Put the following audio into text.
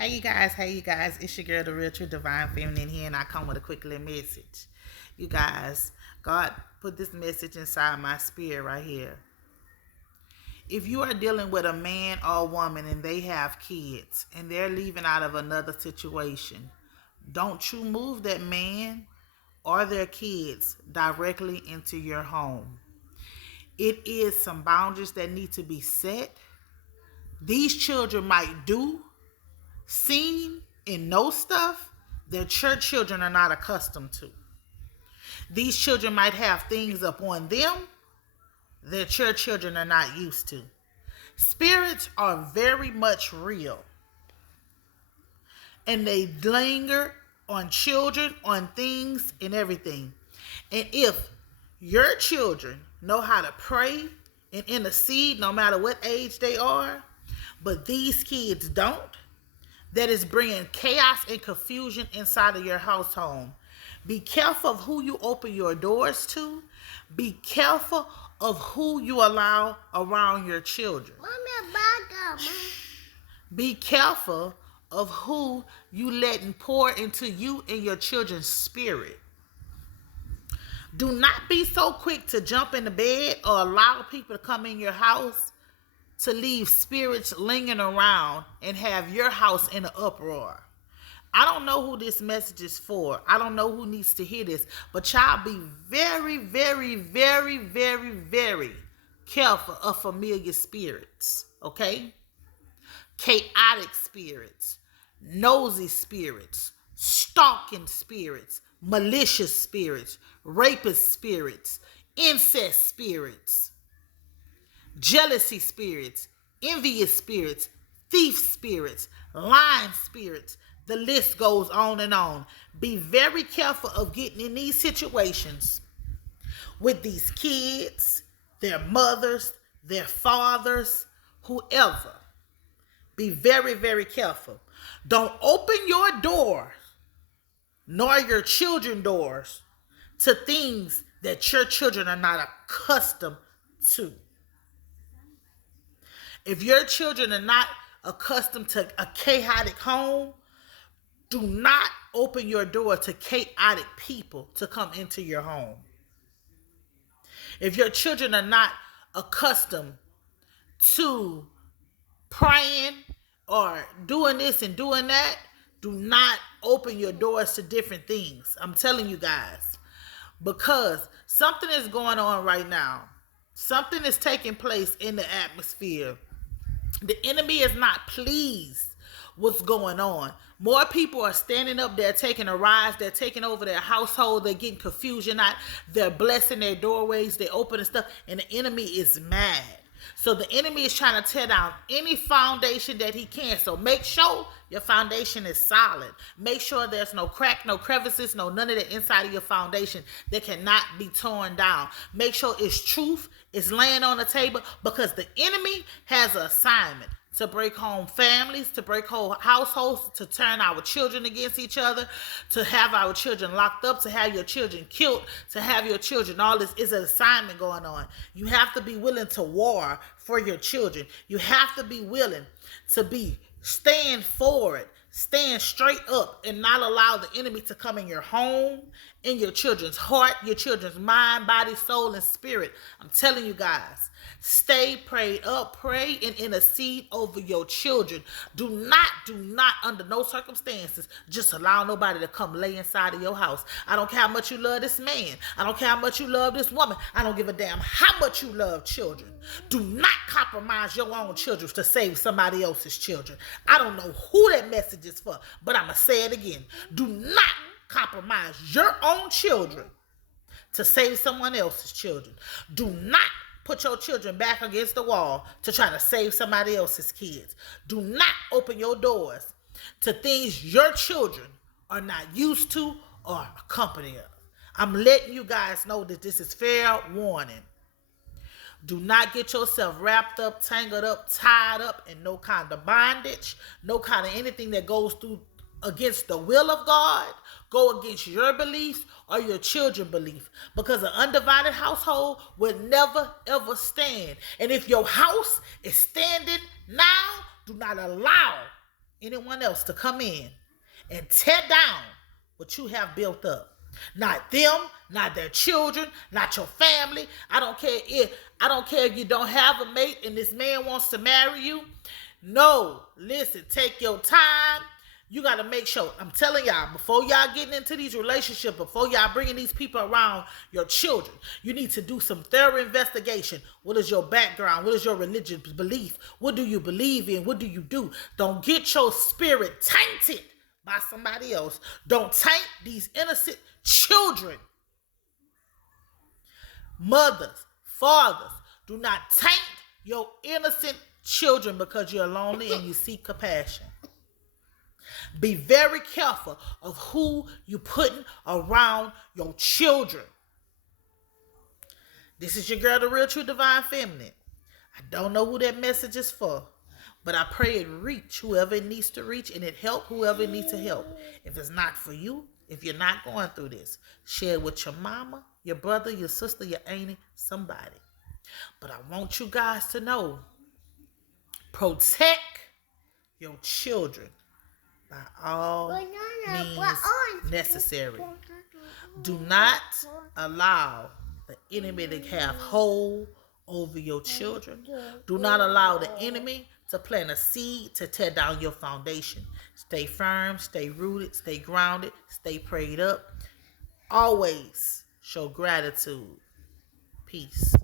Hey you guys, it's your girl, the real true divine feminine here, and I come with a quick little message. You guys, God put this message inside my spirit right here. If you are dealing with a man or a woman and they have kids and they're leaving out of another situation, don't you move that man or their kids directly into your home. It is some boundaries that need to be set. These children might do, seen, and know stuff that church children are not accustomed to. These children might have things upon them that church children are not used to. Spirits are very much real, and they linger on children, on things, and everything. And if your children know how to pray and intercede, no matter what age they are, but these kids don't, that is bringing chaos and confusion inside of your household. Be careful of who you open your doors to. Be careful of who you allow around your children. Be careful of who you letting pour into you and your children's spirit. Do not be so quick to jump in the bed or allow people to come in your house to leave spirits lingering around and have your house in an uproar. I don't know who this message is for. I don't know who needs to hear this, but y'all be very, very, very, very, very careful of familiar spirits, okay? Chaotic spirits, nosy spirits, stalking spirits, malicious spirits, rapist spirits, incest spirits, jealousy spirits, envious spirits, thief spirits, lying spirits. The list goes on and on. Be very careful of getting in these situations with these kids, their mothers, their fathers, whoever. Be very, very careful. Don't open your door, nor your children's doors, to things that your children are not accustomed to. If your children are not accustomed to a chaotic home, do not open your door to chaotic people to come into your home. If your children are not accustomed to praying or doing this and doing that, do not open your doors to different things. I'm telling you guys, because something is going on right now. Something is taking place in the atmosphere. The enemy is not pleased what's going on. More people are standing up. They're taking a rise. They're taking over their household. They're getting confusion out. They're blessing their doorways. They're opening stuff. And the enemy is mad. So the enemy is trying to tear down any foundation that he can. So make sure your foundation is solid. Make sure there's no crack, no crevices, none of that inside of your foundation that cannot be torn down. Make sure it's truth, it's laying on the table, because the enemy has an assignment to break home families, to break whole households, to turn our children against each other, to have our children locked up, to have your children killed, to have your children. All this is an assignment going on. You have to be willing to war for your children. You have to be willing to stand forward, stand straight up, and not allow the enemy to come in your home, in your children's heart, your children's mind, body, soul, and spirit. I'm telling you guys, stay prayed up, pray and intercede over your children. Do not, under no circumstances, just allow nobody to come lay inside of your house. I don't care how much you love this man. I don't care how much you love this woman. I don't give a damn how much you love children. Do not compromise your own children to save somebody else's children. I don't know who that message is for, but I'm going to say it again. Do not compromise your own children to save someone else's children. Do not put your children back against the wall to try to save somebody else's kids. Do not open your doors to things your children are not used to or accompany of. I'm letting you guys know that this is fair warning. Do not get yourself wrapped up, tangled up, tied up in no kind of bondage, no kind of anything that goes through against the will of God, go against your beliefs or your children's belief, because an undivided household will never ever stand. And if your house is standing now, do not allow anyone else to come in and tear down what you have built up. Not them, not their children, not your family. I don't care if you don't have a mate and this man wants to marry you. No, listen, take your time. You got to make sure. I'm telling y'all, before y'all getting into these relationships, before y'all bringing these people around your children, you need to do some thorough investigation. What is your background? What is your religious belief? What do you believe in? What do you do? Don't get your spirit tainted by somebody else. Don't taint these innocent children. Mothers, fathers, do not taint your innocent children because you're lonely and you seek compassion. Be very careful of who you putting around your children. This is your girl, the real true divine feminine. I don't know who that message is for, but I pray it reach whoever it needs to reach and it help whoever it needs to help. If it's not for you, if you're not going through this, share it with your mama, your brother, your sister, your auntie, somebody. But I want you guys to know, protect your children by all means necessary. Do not allow the enemy to have hold over your children. Do not allow the enemy to plant a seed to tear down your foundation. Stay firm, stay rooted, stay grounded, stay prayed up. Always show gratitude. Peace.